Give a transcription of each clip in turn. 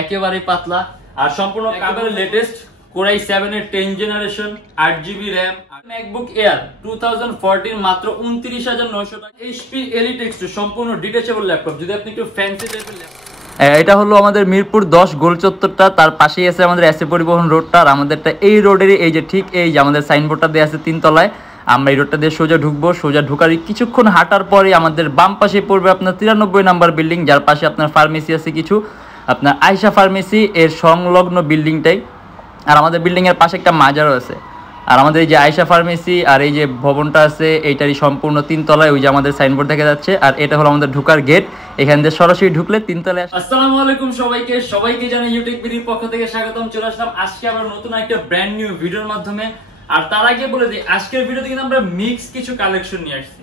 একেবারে পাতলা আর সম্পূর্ণ একেবারে লেটেস্ট Core i7 এর 10 generation 8GB RAM MacBook Air 2014 মাত্র 29900 টাকা HP Elite X2 সম্পূর্ণ ডিটাচেবল ল্যাপটপ যদি আপনি একটু ফ্যান্সি টাইপের ল্যাপটপ এটা হলো আমাদের মিরপুর 10 গোল চত্বরটা তার পাশেই আছে আমাদের এসএ পরিবহন রোডটা আর আমাদেরটা এই রোডেরই এই যে ঠিক এই যে আমাদের সাইনবোর্ডটা দেয়া আছে 3 তলায় আমরা এই রোডটা দিয়ে সোজা ঢুকবো সোজা ঢোকার কিছুক্ষণ হাঁটার পরে আমাদের বাম পাশে পড়বে আপনার 93 নাম্বার বিল্ডিং যার পাশে আপনার ফার্মেসি আছে কিছু আপনার আয়শা ফার্মেসি এর সংলগ্ন বিল্ডিংটাই আর আমাদের বিল্ডিং এর পাশে একটা মাজারও আছে আর আমাদের এই যে আয়শা ফার্মেসি আর এই যে ভবনটা আছে এইটারই সম্পূর্ণ 3 তলায় ওই যে আমাদের সাইনবোর্ড দেখা যাচ্ছে আর এটা হলো আমাদের ঢোকার গেট এখান দিয়ে সরাসরি ঢুকলে 3 তলায় আসসালামু আলাইকুম সবাইকে জানাই ইউটিউববিডির পক্ষ থেকে স্বাগতম চলে আসলাম আজকে আবার নতুন একটা ব্র্যান্ড নিউ ভিডিওর মাধ্যমে আর তার আগে বলে দিই আজকের ভিডিওতে কিন্তু আমরা মিক্স কিছু কালেকশন নিয়ে আসছি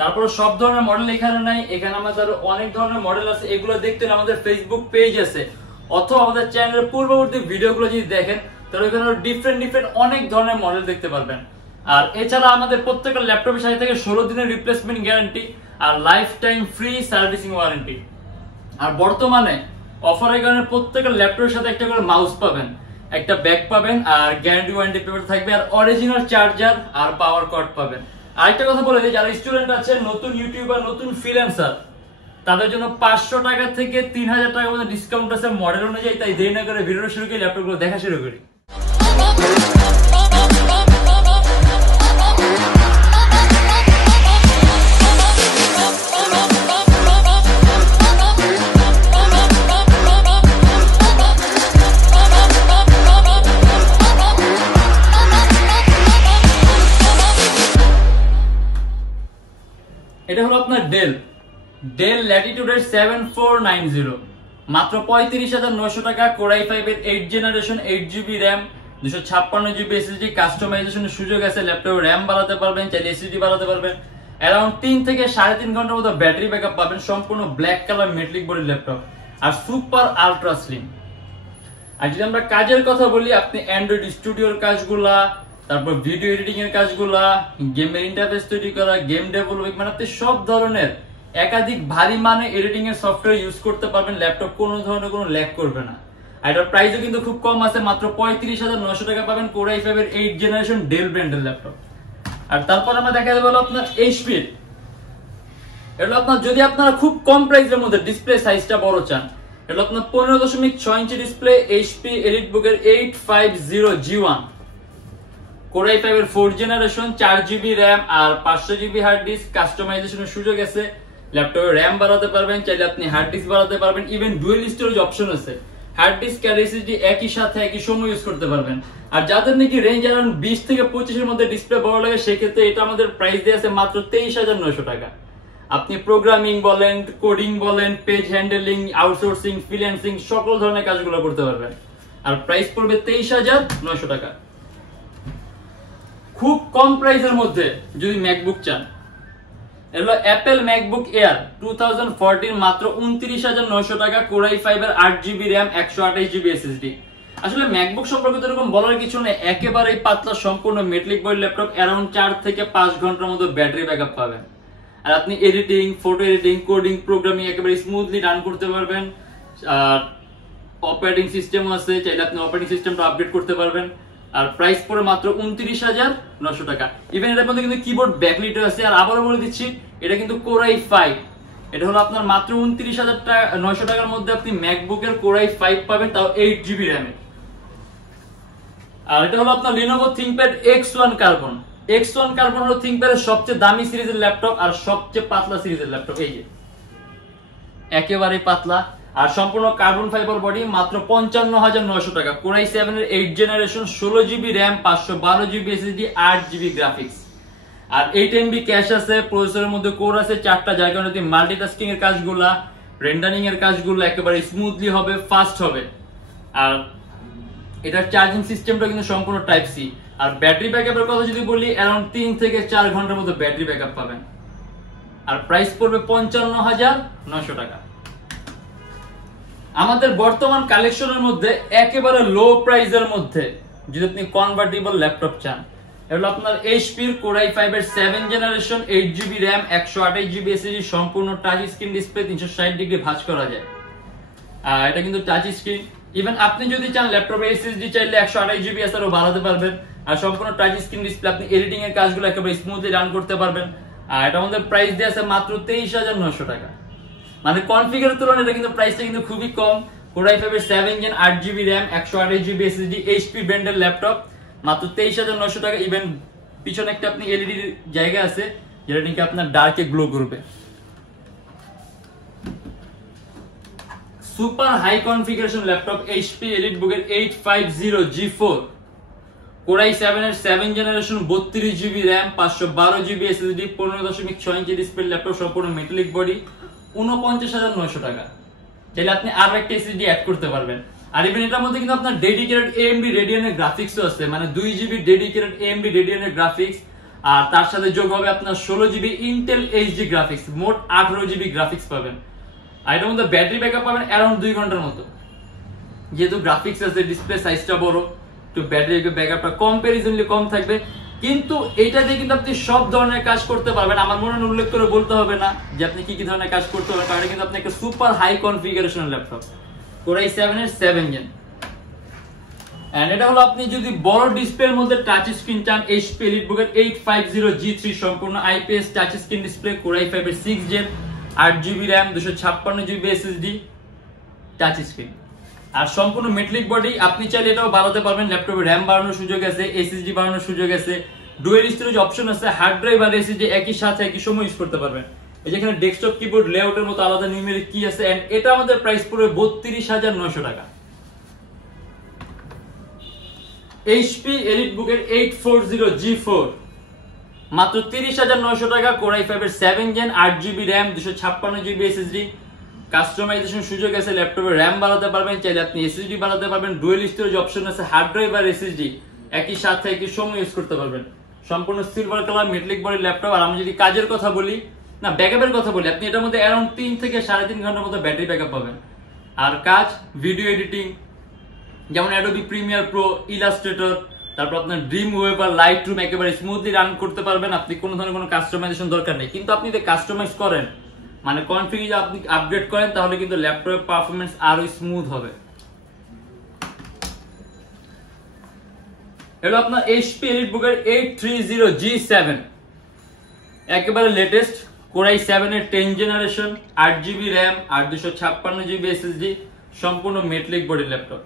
তারপর সব ধরনের মডেল এখানে নাই এখানে আমাদের অনেক ধরনের মডেল আছে এগুলো দেখতে হলে আমাদের ফেসবুক পেজ আছে অথবা আমাদের চ্যানেলের পূর্ববর্তী ভিডিওগুলো যদি দেখেন তাহলে এখানে ডিফারেন্ট অনেক ধরনের মডেল দেখতে পারবেন আর এছাড়া আমাদের প্রত্যেকটা ল্যাপটপের সাথে থেকে 16 দিনের রিপ্লেসমেন্ট গ্যারান্টি আর life time free servicing warranty আর বর্তমানে অফারের কারণে প্রত্যেকটা ল্যাপটপের সাথে একটা করে মাউস পাবেন একটা ব্যাগ পাবেন আর গ্যারান্টি ওয়ারেন্টি পেপার থাকবে আর অরিজিনাল চার্জার আর পাওয়ার কর্ড পাবেন আরেকটা কথা বলে দিই যারা স্টুডেন্ট আছে নতুন ইউটিউবার নতুন ফ্রিল্যান্সার তাদের জন্য 500 টাকা থেকে 3000 টাকা পর্যন্ত ডিসকাউন্ট আছে মডেল অনুযায়ী তাই দেরি না করে ভিডিও শুরু করি ল্যাপটপগুলো দেখা শুরু করি এটা হলো আপনার ডেল ল্যাটিটিউডের 7490 মাত্র 35900 টাকা Core i5 এর 8 generation 8GB RAM 256GB SSD কাস্টমাইজেশনের সুযোগ আছে ল্যাপটপে RAM বাড়াতে পারবেন চাইলে SSD বাড়াতে পারবেন अराउंड 3 থেকে 3.5 ঘন্টার মতো ব্যাটারি ব্যাকআপ পাবেন সম্পূর্ণ black colour metallic body laptop আর সুপার আলট্রা স্লিম আর যদি আমরা কাজের কথা বলি আপনি অ্যান্ড্রয়েড স্টুডিওর কাজগুলা তারপর ভিডিও এডিটিং এর কাজগুলা গেমের ইন্টারফেস তৈরি করা গেম ডেভেলপিং মানে আপনি সব ধরনের একাধিক ভারী মানে এডিটিং এর সফটওয়্যার ইউজ করতে পারবেন ল্যাপটপ কোনো ধরনের কোনো ল্যাগ করবে না আর এটার প্রাইসও কিন্তু খুব কম আছে মাত্র 35900 টাকা পাবেন Core i5 এর 8 জেনারেশন ডেল ব্র্যান্ডের ল্যাপটপ আর তারপর আমরা দেখা দেব আপনার HP এটা আপনার যদি আপনারা খুব কম প্রাইসের মধ্যে ডিসপ্লে সাইজটা বড় চান এটা আপনার 15.6 ইঞ্চি ডিসপ্লে HP EliteBook এর 850G1 Core i5 এর 4 জেনারেশন 4GB RAM আর 500GB হার্ড ডিস্ক কাস্টমাইজেশনের সুযোগ আছে ল্যাপটপে RAM বাড়াতে পারবেন চাইলে আপনি হার্ড ডিস্ক বাড়াতে পারবেন ইভেন ডুয়াল স্টোরেজ অপশন আছে হার্ড ডিস্ক আর SSD একই সাথে একই সময় ইউজ করতে পারবেন আর যাদের নাকি রেঞ্জ अराउंड 20 থেকে 25 এর মধ্যে ডিসপ্লে বড় লাগে সেই ক্ষেত্রে এটা আমাদের প্রাইস দেয়া আছে মাত্র 23900 টাকা আপনি প্রোগ্রামিং বলেন কোডিং বলেন পেজ হ্যান্ডলিং আউটসোর্সিং ফ্রিল্যান্সিং সকল ধরনের কাজগুলো করতে পারবেন আর প্রাইস পড়বে 23900 টাকা খুব কম প্রাইসের মধ্যে যদি ম্যাকবুক চান এলো অ্যাপল ম্যাকবুক এয়ার 2014 মাত্র 29900 টাকা Core i5 এর 8GB RAM 128GB SSD আসলে ম্যাকবুক সম্পর্কে তো এরকম বলার কিছু নেই একেবারেই পাতলা সম্পূর্ণ মেটালিক বডি ল্যাপটপ अराउंड 4 থেকে 5 ঘন্টার মতো ব্যাটারি ব্যাকআপ পাবেন আর আপনি editing photo editing coding programming একেবারে স্মুথলি রান করতে পারবেন আর অপারেটিং সিস্টেম আছে চাইলে আপনি অপারেটিং সিস্টেমটা আপডেট করতে পারবেন আর প্রাইস পড়ে মাত্র 29900 টাকা ইভেন এর মধ্যে কিন্তু কিবোর্ড ব্যাকলিটও আছে আর আবারো বলে দিচ্ছি এটা কিন্তু Core i5 এটা হলো আপনার মাত্র 29900 টাকার মধ্যে আপনি ম্যাকবুকের Core i5 পাবেন তাও 8GB RAM এর আর এটা হলো আপনার Lenovo ThinkPad X1 Carbon হলো ThinkPad এর সবচেয়ে দামি সিরিজের ল্যাপটপ আর সবচেয়ে পাতলা সিরিজের ল্যাপটপ এই যে একেবারে পাতলা আর সম্পূর্ণ কার্বন ফাইবার বডি মাত্র 55900 টাকা Core i7 এর 8 generation 16GB RAM 512GB SSD 8GB graphics আর 8MB ক্যাশ আছে প্রসেসরের মধ্যে কোর আছে 4টা যার কারণে আপনি মাল্টিটাস্কিং এর কাজগুলো রেন্ডারিং এর কাজগুলো একেবারে স্মুথলি হবে ফাস্ট হবে আর এটার চার্জিং সিস্টেমটা কিন্তু সম্পূর্ণ টাইপ সি আর ব্যাটারি ব্যাকআপের কথা যদি বলি अराउंड 3 থেকে 4 ঘন্টার মতো ব্যাটারি ব্যাকআপ পাবেন আর প্রাইস পড়বে 55900 টাকা আমাদের বর্তমান কালেকশনের মধ্যে একেবারে লো প্রাইসের মধ্যে যদি আপনি কনভার্টেবল ল্যাপটপ চান এটা আপনার HP এর Core i5 এর 7 generation 8GB RAM 128GB SSD সম্পূর্ণ টাচ স্ক্রিন ডিসপ্লে 360 ডিগ্রি ভাঁজ করা যায় এটা কিন্তু টাচ স্ক্রিন। ইভেন আপনি যদি চান ল্যাপটপে এসএসডি চাইলে 128 জিবি আরো বাড়াতে পারবেন। আর সম্পূর্ণ টাচ স্ক্রিন ডিসপ্লে, আপনি এডিটিং এর কাজগুলো একেবারে স্মুথলি রান করতে পারবেন। আর এটা আমাদের প্রাইস দিয়ে আছে মাত্র 23,900 টাকা। মানে কনফিগারের তুলনায় এটা কিন্তু প্রাইসটা কিন্তু খুবই কম। Core i5 এর 7 gen 8 GB RAM 128 GB SSD HP ব্র্যান্ডের ল্যাপটপ মাত্র 23,900 টাকা। ইভেন পিছনে একটা আপনি এলইডি জায়গা আছে যেটা নাকি আপনার ডার্কে গ্লো করবে। Super high configuration laptop HP EliteBook এর 850 G4 Core i7 এর 7 generation 32 GB RAM 512 GB SSD 15.6 inch display laptop, সম্পূর্ণ মেটালিক বডি, 49,900 টাকা। তাহলে আপনি আরো একটা এসএসডি অ্যাড করতে পারবেন। আর ইভেন এটার মধ্যে কিন্তু আপনার ডেডিকেটেড AMD রেডিয়ানের গ্রাফিক্সও আছে, মানে 2 জিবি ডেডিকেটেড AMD রেডিয়ানের গ্রাফিক্স। আর তার সাথে যোগ হবে আপনার 16 জিবি ইন্টেল এইচডি গ্রাফিক্স, মোট 18 জিবি গ্রাফিক্স পাবেন। আর এটার মধ্যে ব্যাটারি ব্যাকআপ পাবেন অ্যারাউন্ড 2 ঘন্টার মতো। যেহেতু গ্রাফিক্স আছে, ডিসপ্লে সাইজটা বড়, তো ব্যাটারি ব্যাকআপটা কম্পারিজনলি কম থাকবে। কিন্তু এইটা দিয়ে কিন্তু আপনি সব ধরনের কাজ করতে পারবেন। আমার মনে হয় উল্লেখ করে বলতে হবে না যে আপনি কি কি ধরনের কাজ করতে পারবেন, কারণ কিন্তু আপনি একটা super high configuration laptop Core i7 এর 7 জেন। এন্ড এটা হলো আপনি যদি বড় ডিসপ্লের মধ্যে টাচ স্ক্রিন চান, HP EliteBook এর 850 G3 সম্পূর্ণ IPS touch screen display, Core i5 এর 6 gen 8 GB RAM 256 GB SSD touch screen. আর সম্পূর্ণ মেটালিক বডি, আপনি চাইলে এটাও বাড়াতে পারবেন। ল্যাপটপে RAM বাড়ানোর সুযোগ আছে, SSD বাড়ানোর সুযোগ আছে, ডুয়াল স্টোরেজ অপশন আছে, হার্ড ড্রাইভ আর SSD একই সাথে একই সময় ইউজ করতে পারবেন। এই যেখানে ডেস্কটপ কিবোর্ড লেআউটের মতো আলাদা নিউমেরিক কি আছে। এন্ড এটা আমাদের প্রাইস পড়বে 32,900 টাকা। HP EliteBook এর 840 G4 মাত্র 30,900 টাকা। Core i5 এর 7 gen 8 GB RAM 256 GB SSD, customisation সুযোগ আছে, ল্যাপটপে RAM বাড়াতে পারবেন, চাইলে আপনি SSD বাড়াতে পারবেন, ডুয়াল স্টোরেজ অপশন আছে, হার্ড ড্রাইভ আর SSD একই সাথে একই সময় ইউজ করতে পারবেন। সম্পূর্ণ silver colour metallic body laptop. আর আমি যদি কাজের কথা বলি, না ব্যাকআপের কথা বলি, আপনি এটার মধ্যে অ্যারাউন্ড 3 থেকে 3.5 ঘন্টার মতো ব্যাটারি ব্যাকআপ পাবেন। আর কাজ ভিডিও এডিটিং যেমন Adobe Premiere Pro, ইলাস্ট্রেটর, তারপর আপনার Dreamweaver, Lightroom একেবারে স্মুথলি রান করতে পারবেন। আপনি কোনো ধরনের কোনো কাস্টমাইজেশন দরকার নেই। কিন্তু আপনি যদি কাস্টমাইজ করেন, মানে কনফিগ আপনি আপগ্রেড করেন, তাহলে কিন্তু ল্যাপটপের পারফরম্যান্স আরো স্মুথ হবে। এলো আপনার HP EliteBook এর 830 G7 একেবারে লেটেস্ট Core i7 এর 10 জেনারেশন 8 জিবি RAM আর 256 জিবি SSD, সম্পূর্ণ মেটালিক বডি ল্যাপটপ।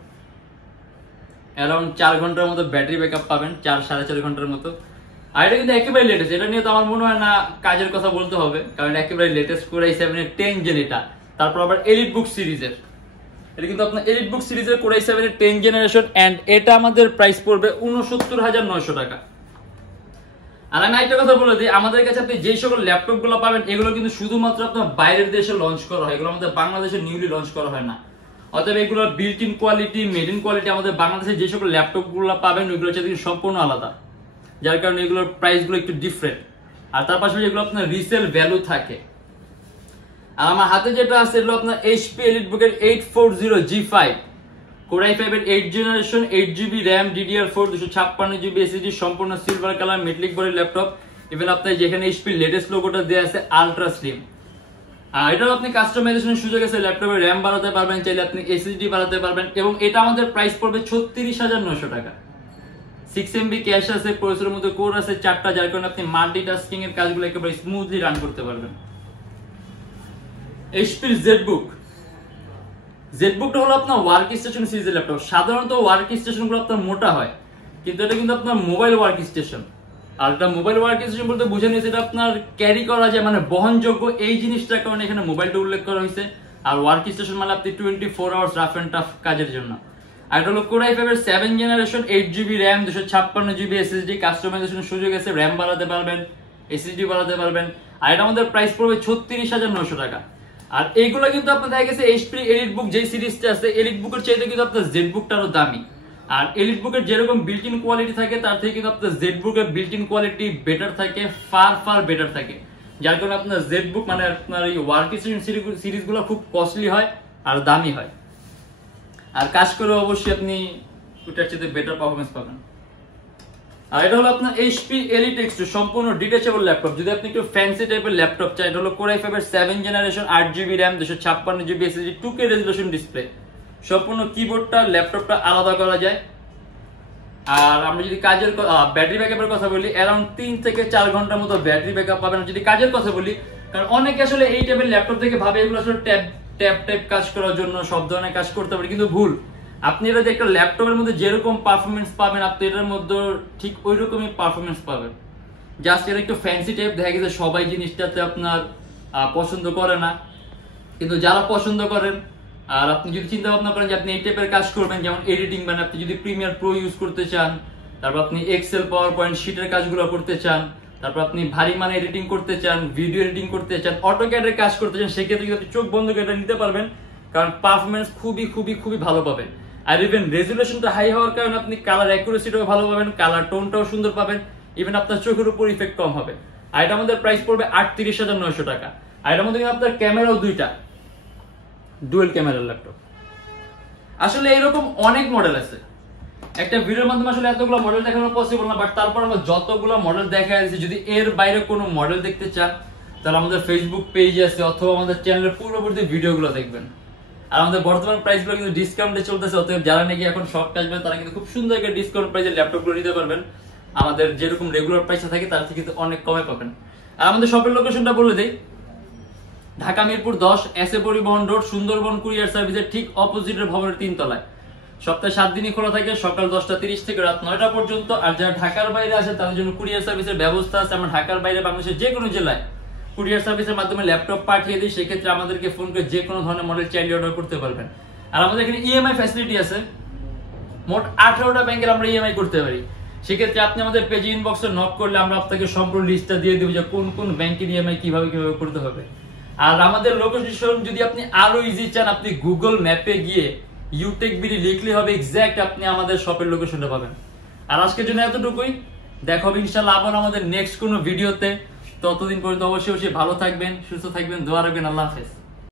অ্যারাউন্ড 4 ঘন্টার মতো ব্যাটারি ব্যাকআপ পাবেন, 4-4.5 ঘন্টার মতো। আর এটা কিন্তু একেবারে লেটেস্ট, এটা নিয়ে তো আমার মনে হয় না কাজের কথা বলতে হবে, কারণ একেবারে লেটেস্ট Core i7 এর 10 জেন এটা। তারপর আবার EliteBook সিরিজের, এটা কিন্তু আপনার EliteBook সিরিজের Core i7 এর 10 জেনারেশন। এন্ড এটা আমাদের প্রাইস পড়বে 69,900 টাকা। আর আমি একটা কথা বলে দিই, আমাদের কাছে আপনি যে সকল ল্যাপটপ গুলো পাবেন, এগুলো কিন্তু শুধুমাত্র আপনার বাইরের দেশে লঞ্চ করা হয়, এগুলো আমাদের বাংলাদেশে নিউলি লঞ্চ করা হয় না। অতএব এগুলোর built in quality, made in quality আমাদের বাংলাদেশে যে সকল ল্যাপটপ গুলো পাবেন ওইগুলোর চাইতে সম্পূর্ণ আলাদা, যার কারণে এগুলোর প্রাইস গুলো একটু ডিফারেন্ট। আর তার পাশাপাশি এগুলো আপনার রিসেল ভ্যালু থাকে। আর আমার হাতে যেটা আছে এগুলো আপনার HP EliteBook এর 840 G5 Core i5 এর 8 generation 8 GB RAM DDR4 256 GB SSD, সম্পূর্ণ silver colour metallic body laptop. Even আপনার যেখানে HP লেটেস্ট লোগোটা দেয়া আছে আলট্রা স্লিম। আর এটাও আপনি কাস্টমাইজেশনের সুযোগ আছে, ল্যাপটপে RAM বাড়াতে পারবেন, চাইলে আপনি SSD বাড়াতে পারবেন। এবং এটা আমাদের প্রাইস পড়বে 36,900 টাকা। 6 MB ক্যাশ আছে, প্রসেসরের মধ্যে কোর আছে 4টা, যার কারণে আপনি মাল্টিটাস্কিং এর কাজগুলো একেবারে স্মুথলি রান করতে পারবেন। HP ZBookটা হলো আপনার ওয়ার্ক স্টেশন সিরিজের ল্যাপটপ। সাধারণত ওয়ার্ক স্টেশনগুলো আপনার মোটা হয়, কিন্তু এটা কিন্তু আপনার মোবাইল ওয়ার্ক স্টেশন। আর এটা মোবাইল ওয়ার্ক স্টেশন বলতে বুঝে নিয়েছে এটা আপনার ক্যারি করা যায়, মানে বহনযোগ্য, এই জিনিসটার কারণে এখানে মোবাইলটা উল্লেখ করা হয়েছে। আর ওয়ার্ক স্টেশন মানে আপনি 24 আওয়ার্স রাফ এন্ড টাফ কাজের জন্য। আর এটা হলো Core i5 এর 7 generation 8 GB RAM 256 GB SSD, কাস্টমাইজেশনের সুযোগ আছে, RAM বাড়াতে পারবেন, SSD বাড়াতে পারবেন। আর এটা আমাদের প্রাইস পড়বে 36,900 টাকা। আর এইগুলো কিন্তু আপনার দেখা গেছে HP EliteBook যে সিরিজটা আছে, EliteBook এর চাইতে কিন্তু আপনার ZBookটা আরো দামি। আর EliteBook এর যেরকম বিল্ট ইন কোয়ালিটি থাকে, তার থেকে কিন্তু আপনার ZBook এর বিল্ট ইন কোয়ালিটি বেটার থাকে, ফার বেটার থাকে, যার কারণে আপনার ZBook মানে আপনার এই ওয়ার্ক স্টেশন সিরিজগুলো খুব কস্টলি হয় আর দামি হয়। আর কাজ করে অবশ্যই আপনি ওটার চেয়ে বেটার পারফরম্যান্স পাবেন। আর এটা হলো আপনার HP Elitex সম্পূর্ণ ডিটাচেবল ল্যাপটপ। যদি আপনি একটু ফ্যান্সি টাইপের ল্যাপটপ চাই, এটা হলো Core i5 এর 7 generation 8GB RAM 256GB SSD 2K resolution display. সম্পূর্ণ কিবোর্ডটা ল্যাপটপটা আলাদা করা যায়। আর আমরা যদি কাজের ব্যাটারি ব্যাকআপের কথা বলি, অ্যারাউন্ড 3 থেকে 4 ঘন্টার মতো ব্যাটারি ব্যাকআপ পাবেন যদি কাজের কথা বলি। কারণ অনেকে আসলে এই টাইপের ল্যাপটপ থেকে ভাবে এগুলো আসলে ট্যাব কাজ করার জন্য, সব ধরনের কাজ করতে পারে, কিন্তু ভুল। আপনি এটা যে একটা ল্যাপটপের মধ্যে যেরকম পারফরমেন্স পাবেন, আপনি এটার মধ্যে ঠিক ওই রকমই পারফরমেন্স পাবেন। জাস্ট এটা একটু ফ্যান্সি টাইপ, দেখা গেছে সবাই জিনিসটাতে আপনার পছন্দ করে না, কিন্তু যারা পছন্দ করেন, আর আপনি যদি চিন্তা ভাবনা করেন যে আপনি এই টাইপের কাজ করবেন, যেমন এডিটিং, মানে আপনি যদি প্রিমিয়ার প্রো ইউজ করতে চান, তারপর আপনি এক্সেল পাওয়ার পয়েন্ট শিটের কাজগুলো করতে চান, তারপর আপনি ভারী মানে এডিটিং করতে চান, ভিডিও এডিটিং করতে চান, অটোক্যাডের কাজ করতে চান, সেক্ষেত্রে কিন্তু আপনি চোখ বন্ধ করে এটা নিতে পারবেন, কারণ পারফরমেন্স খুবই খুবই খুবই ভালো পাবেন। আর ইভেন রেজুলেশনটা হাই হওয়ার কারণে আপনি কালার অ্যাকুরেসিটাও ভালো পাবেন, কালার টোনটাও সুন্দর পাবেন, ইভেন আপনার চোখের উপর ইফেক্ট কম হবে। আর এটা আমাদের প্রাইস পড়বে 38,900 টাকা। আর এটার মধ্যে কিন্তু আপনার ক্যামেরাও দুইটা, ডুয়েল ক্যামেরার ল্যাপটপ। আসলে এরকম অনেক মডেল আছে, একটা ভিডিওর মাধ্যমে আসলে এতগুলো মডেল দেখানো পসিবল না, বাট তারপর আমরা যতগুলো মডেল দেখা যাচ্ছে, যদি এর বাইরে কোনো মডেল দেখতে চান তাহলে আমাদের ফেসবুক পেজে আছে, অথবা আমাদের চ্যানেলের পূর্ববর্তী ভিডিওগুলো দেখবেন। আর আমাদের বর্তমান প্রাইসগুলো কিন্তু ডিসকাউন্টে চলতেছে, অতএব যারা নাকি এখন শপ আসবেন তারা কিন্তু খুব সুন্দর একটা ডিসকাউন্ট প্রাইসে ল্যাপটপগুলো নিতে পারবেন। আমাদের যেরকম রেগুলার প্রাইসে থাকে তার থেকে কিন্তু অনেক কমে পাবেন। আর আমাদের শপের লোকেশনটা বলে দেই, ঢাকা মিরপুর 10 এসএ পরিবহন রোড, সুন্দরবন কুরিয়ার সার্ভিসের ঠিক অপোজিটের ভবনের 3 তলায়। সপ্তাহে 7 দিনই খোলা থাকে, সকাল 10:30 থেকে রাত 9টা পর্যন্ত। আর যারা ঢাকার বাইরে আছে তাদের জন্য কুরিয়ার সার্ভিসের ব্যবস্থা আছে। আমরা ঢাকার বাইরে বাংলাদেশের যে কোনো জেলায় কুরিয়ার সার্ভিসের মাধ্যমে ল্যাপটপ পাঠিয়ে দিই, সেক্ষেত্রে আমাদেরকে ফোন করে যে কোনো ধরনের মডেল চাইলে অর্ডার করতে পারবেন। আর আমাদের এখানে ইএমআই ফ্যাসিলিটি আছে, মোট 18টা ব্যাংকের আমরা ইএমআই করতে পারি। সেক্ষেত্রে আপনি আমাদের পেজে ইনবক্সে নক করলে আমরা আপনাকে সম্পূর্ণ লিস্টটা দিয়ে দেবো যে কোন কোন ব্যাংকের ইএমআই কিভাবে করতে হবে। আর আমাদের লোকেশন যদি আপনি আরো ইজি চান, আপনি গুগল ম্যাপে গিয়ে Youtechbd লিখলে হবে, এক্স্যাক্ট আপনি আমাদের শপের লোকেশনটা পাবেন। আর আজকের জন্য এতটুকুই, দেখা হবে ইনশাআল্লাহ আবার আমাদের নেক্সট কোনো ভিডিওতে। ততদিন পর্যন্ত অবশ্যই ভালো থাকবেন, সুস্থ থাকবেন, দোয়া রাখবেন। আল্লাহ হাফেজ।